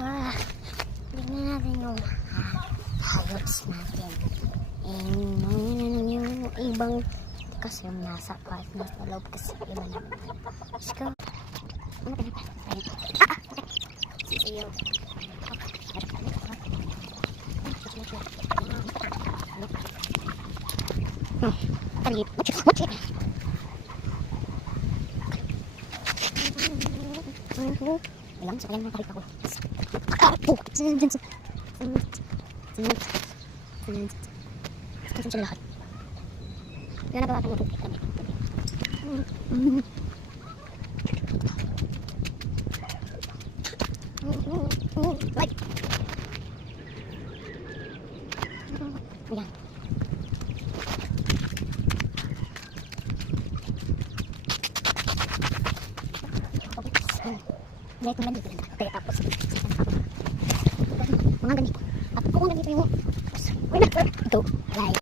Tignan natin yung halos natin. And yung ibang kasi yung nasa part na sa loob kasi iba na. Let's go. Ano ka na ba? Sisiyo. Talip. Mochi. Alam, sa kanya mga ako. Lahat. Yan na ba ako matupit kami? Right. Yan. Lihat mo lang dito. Kaya tapos. Mga ganito. At kung ganito yung... Ito. Right.